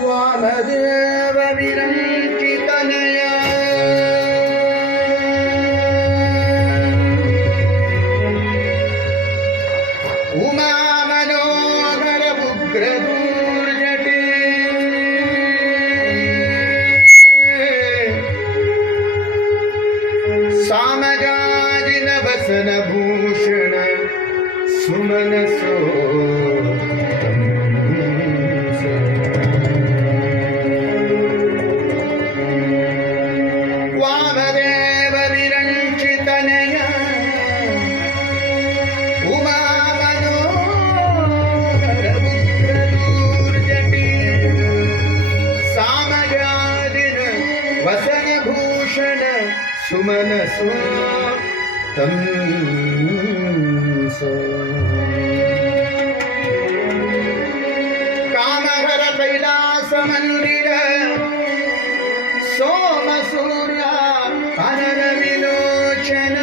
वामदेव विरञ्चितनय उमा मनोहर उग्रदूर्जटे सामगादिन वसन भूषण सुमनसो वामदेव विरञ्चितनय उमा मनोहर उग्रदूर्जटे सामगादिन वसन भूषण सुमनसो तं कामहर कैलास मंदिर सोम सूर्य अनल विलोचन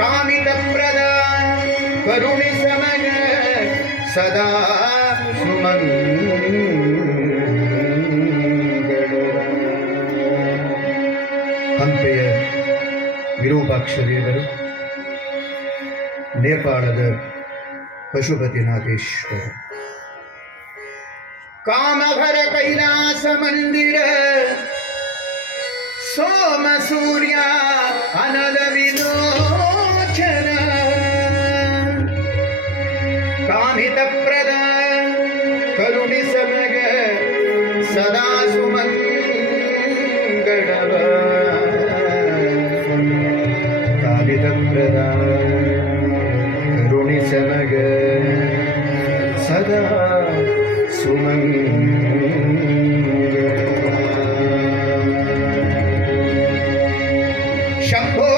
कामित प्रद करुणि समग सदा ಹಂಪೆಯ ವಿರೂಪಾಕ್ಷ ದೇವರು, ನೇಪಾಳದ ಪಶುಪತಿನಾಥೇಶ್ವರ, ಕಾಮಹರ ಕೈಲಾಸ ಮಂದಿರ ಸೋಮ ಸೂರ್ಯ ಅನಲ ವಿಲೋಚನ ಕಾಮಿತ ಪ್ರದ ಕರುಣಿ ಸಮಗ ಸದಾ ಸುಮಂಗಳವ प्रदा करुणि समग सदा सुमंगल शंभो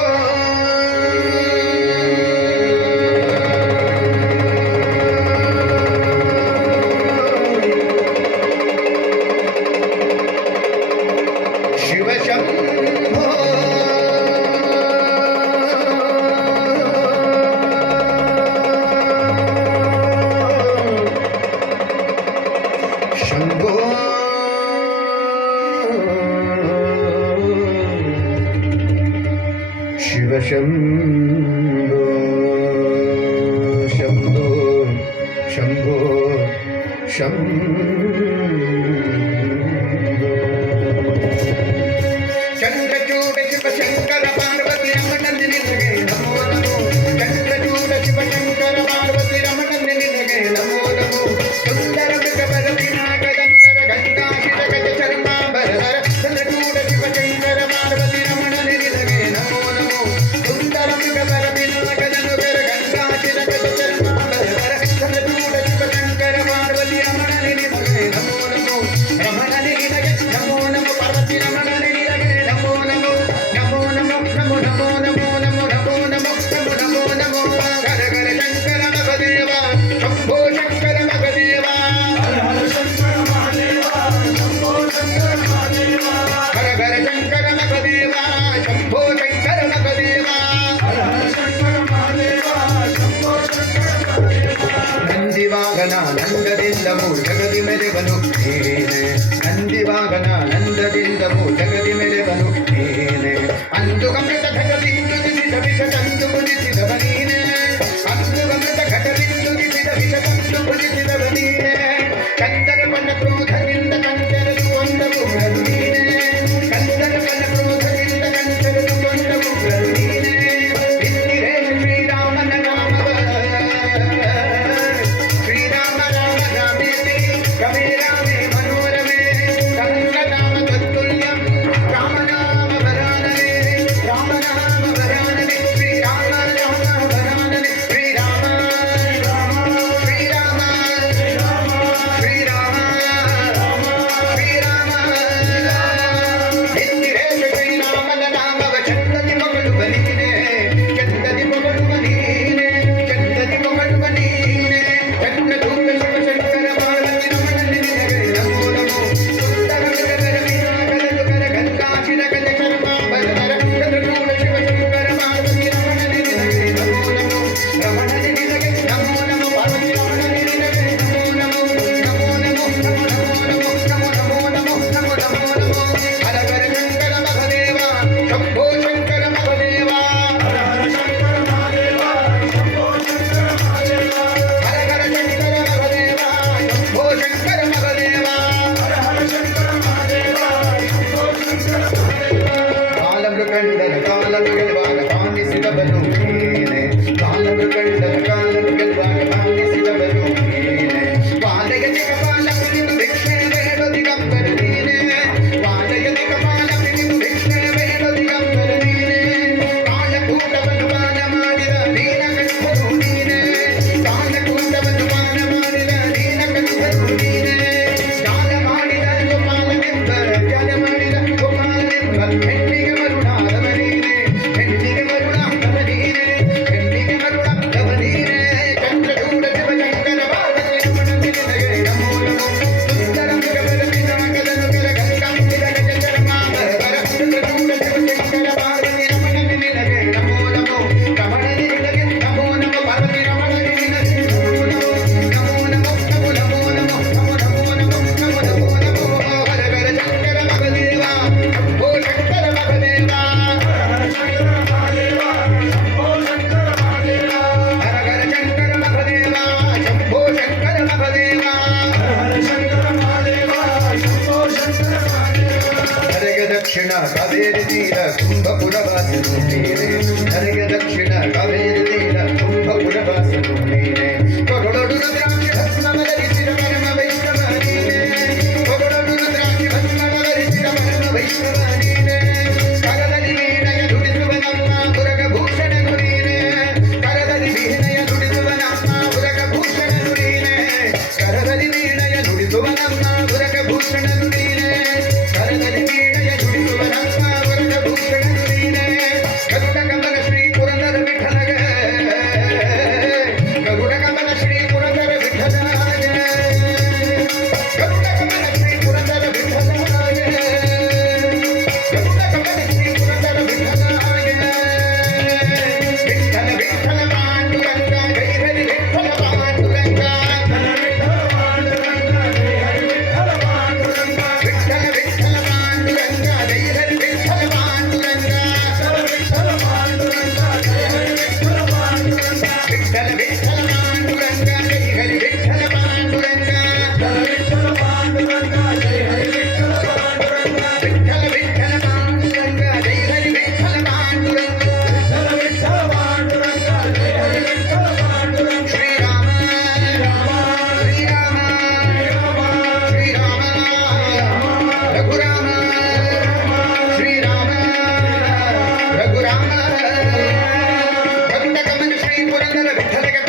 शिव शंभो शिव शंभो शंभो शंभो शंभो चंद्रचूड शिव शंकर पार्वती रमण निलगे नमो नमो चंद्रचूड शिव शंकर पार्वती रमण निलगे नमो नमो सुंदर मृगवर विनायकर गंगाशित गज चर्मांबर चंद्रचूड शिव शंकर पार्वती रमण निलगे नमो नमो सुंदर मृगवर विनायकर गंगाशित गज चर्मांबर चंद्रचूड शिव शंकर पार्वती रमण निलगे नमो नमो रमण निलगे नमो नमो पार्वती रमण निलगे नमो नमो नमो नमो नमो नमो नमो नमो नमो नमो नमो नमो हर हर शंकर महदेवा शंभो शंकर महदेवा हर हर शंकर महदेवा शंभो शंकर महदेवा हर हर शंकर महदेवा शंभो शंकर महदेवा हर हर शंकर महदेवा शंभो शंकर महदेवा नंदी वाहन नंदದಿಂದ ಜಗದಿ ಮೆರೆವನು ನೀನೇ ನಂದಿ ವಾಹನ ನಂದದಿಂದ ಜಗದಿ ಮೆರೆವನು ನೀನೇ ಅಂದು ಗಮೃತ ಘಟಬಿಂದು ದಿಸಿದ ವಿಷ ತಂದು ಕುದಿಸಿದವ ನೀನೇ ಅಂದು ಗಮೃತ ಘಟಬಿಂದು ದಿಸಿದ ವಿಷ ತಂದು ಕುದಿಸಿದವ ನೀನೇ ಕಂದರ್ಪನ ಕ್ರೋಧದಿಂದ ಕಂಚರದು ಒಂದ ಉಗ್ರರು ನೀನೇ ಕಂದರ್ಪನ ಕ್ರೋಧದಿಂದ ಕಂಚರದು ಒಂದ ಉಗ್ರರು ನೀನೇ ಇಂದಿರೇ ಶ್ರೀರಾಮನ ನಾಮವ ಶ್ರೀರಾಮ ರಾಮ ರಾಮೇತಿ ರಮೇ ರಾಮೇ ಮನೋರಮೇ ಸಂಗನಾಮ ತತ್ತುಲ್ಯಂ ರಾಮನಾಮ ವರಾನನೆ ರಾಮನಾಮ ವರಾನನೆ ಶ್ರೀರಾಮ ರಾಮ ವರಾನನೆ ಶ್ರೀರಾಮ ಶ್ರೀರಾಮ ಶ್ರೀರಾಮ ಶ್ರೀರಾಮ ಕಾಲನ್ನು ಗೆಲ್ಲುವಾಗ ಭಾವಿಸಿದವರು ನೀನೆ ವಾದಯ ದಿಗಪಾಲ ನಿನ್ನ ಭಿಕ್ಷೆ ಬೇಡೋ ದಿಗಂಬರ ನೀನೆ ವಾದಯ ದಿಗಪಾಲ ನಿನ್ನ ಭಿಕ್ಷೆ ಬೇಡೋ ದಿಗಂಬರ ನೀನೆ ಕಾಲಕೂಟವನ್ನು ಪಾನ ಮಾಡಿದ ನೀನ ಕಷ್ಟರು ನೀನೆ ಕಾಲಕೂಟವನ್ನು ಪಾನ ಮಾಡಿದ ನೀನ ಕಷ್ಟರು ನೀನೆ ದಾನ ಮಾಡಿದ ಗೋಪಾಲನೆಂಬ ತ್ಯಾಗ ಮಾಡಿದ ಗೋಪಾಲನೆಂಬ ಹೆಣ್ಣಿಗೆ ಮರುಳಾದವ ನೀನೆ ಹೆಣ್ಣಿಗೆ ಮರುಳಾದವ ನೀನೆ ಹೆಣ್ಣಿಗೆ ಮರುಳಾದವ ನೀನೆ ಚಂದ್ರಚೂಡ ಶಿವಶಂಕರ ಪಾರ್ವತಿ ರಮಣ ನಿನಗೆ ನಮೋ ನಮೋ ಸುಂದರ ಮೃಗಬಲ ಪಿನಾಕದನು ಕರ ಗಂಗಾಂಬಿದ ಗಜ ಚರ್ಮಾಂಬರ ಚಂದ್ರಚೂಡ ಶಿವಶಂಕರ ಪಾರ್ವತಿ ರಮಣ ನಿನಗೆ ನಮೋ ನಮೋ ರಮಣ ನಿನಗೆ ನಮೋ ನಮೋ ಪಾರ್ವತಿ ರಮಣ ನಿನಗೆ ನಮೋ ನಮೋ ನಮೋ ನಮೋ ನಮೋ ನಮೋ ನಮೋ ನಮೋ ನಮೋ ನಮೋ ನಮೋ ಹರ ಹರ ಶಂಕರ ಮಹದೇವ ಓ ಶಂಕರ ಮಹದೇವ ಹರ ಹರ ಶಂಕರ ಮಹದೇವ ಶಂಭೋ ಶಂಕರ ಮಹದೇವ ಹರ ಹರ ಶಂಕರ ಮಹದೇವ ಶಂಭೋ ಶಂಕರ ಮಹದೇವ ಹರ ಹರ ಶಂಕರ ಮಹದೇವ ಶಂಭೋ ಶಂಕರ ಮಹದೇವ ಹರೆಗೆ ದಕ್ಷಿಣ ಕಾವೇರಿ ತೀರ ಕುಂಭಪುರ ವಾಸನು ನೀನೆ ಹರೆಗೆ ದಕ್ಷಿಣ ಕಾವೇರಿ ತೀರ ಕುಂಭಪುರ ವಾಸನು ನೀನೆ ಕೊರಳೊಡು ರುದ್ರಾಕ್ಷಿ ಭಸ್ಮವ ಧರಿಸಿದ ಪರಮ ವೈಷ್ಣವ ನೀನೆ ಕೊರಳೊಡು ರುದ್ರಾಕ್ಷಿ ಭಸ್ಮವ ಧರಿಸಿದ ಪರಮ ವೈಷ್ಣವ ನೀನೆ ಕರದಲ್ಲಿ ವೀಣೆಯ ನುಡಿಸುವ ನಮ್ಮ ಮುರಗಭೂಷಣನು ನೀನೆ ಕರದಲ್ಲಿ ವೀಣೆಯ ನುಡಿಸುವ ನಮ್ಮ ಮುರಗಭೂಷಣನು ನೀನೆ ಕರದಲ್ಲಿ ವೀಣೆಯ ನುಡಿಸುವ ನಮ್ಮ ಮುರಗಭೂಷಣನು ನೀನೆ ಕರದಲ್ಲಿ ವೀಣೆಯ ನುಡಿಸುವ ನಮ್ಮ ಮುರಗಭೂಷಣನು ನೀನೆ ಗರುಡ ಕಮಲ ಶ್ರೀ ಪುರಂದರ ವಿಠಲಗ ಗರುಡ ಕಮಲ ಶ್ರೀ ಪುರಂದರ ವಿಠಲಗ ಗರುಡ ಕಮಲ ಶ್ರೀ ಪುರಂದರ ವಿಠಲಗ ಗರುಡ ಕಮಲ ಶ್ರೀ ಪುರಂದರ ವಿಠಲಗ ವಿಠಲ ವಿಠಲ ಪಾಂಡುರಂಗ ಜೈ ಹರಿ ವಿಠಲ ಪಾಂಡುರಂಗ ವಿಠಲ ವಿಠಲ ಪಾಂಡುರಂಗ ಜೈ ಹರಿ ವಿಠಲ ಪಾಂಡುರಂಗ ವಿಠಲ ವಿಠಲ ಪಾಂಡುರಂಗ ಜೈ ಹರಿ ವಿಠಲ ಪಾಂಡುರಂಗ ವಿಠಲ ವಿಠಲ ಪಾಂಡುರಂಗ ಜೈ ಹರಿ ವಿಠಲ ಪಾಂಡುರಂಗ ಶ್ರೀರಾಮ ಶ್ರೀರಾಮ ಶ್ರೀರಾಮ ರಘುರಾಮ ಶ್ರೀರಾಮ ರಘುರಾಮ ಗರುಡ ಕಮಲ ಶ್ರೀ ಪುರಂದರ ವಿಠಲಗೆ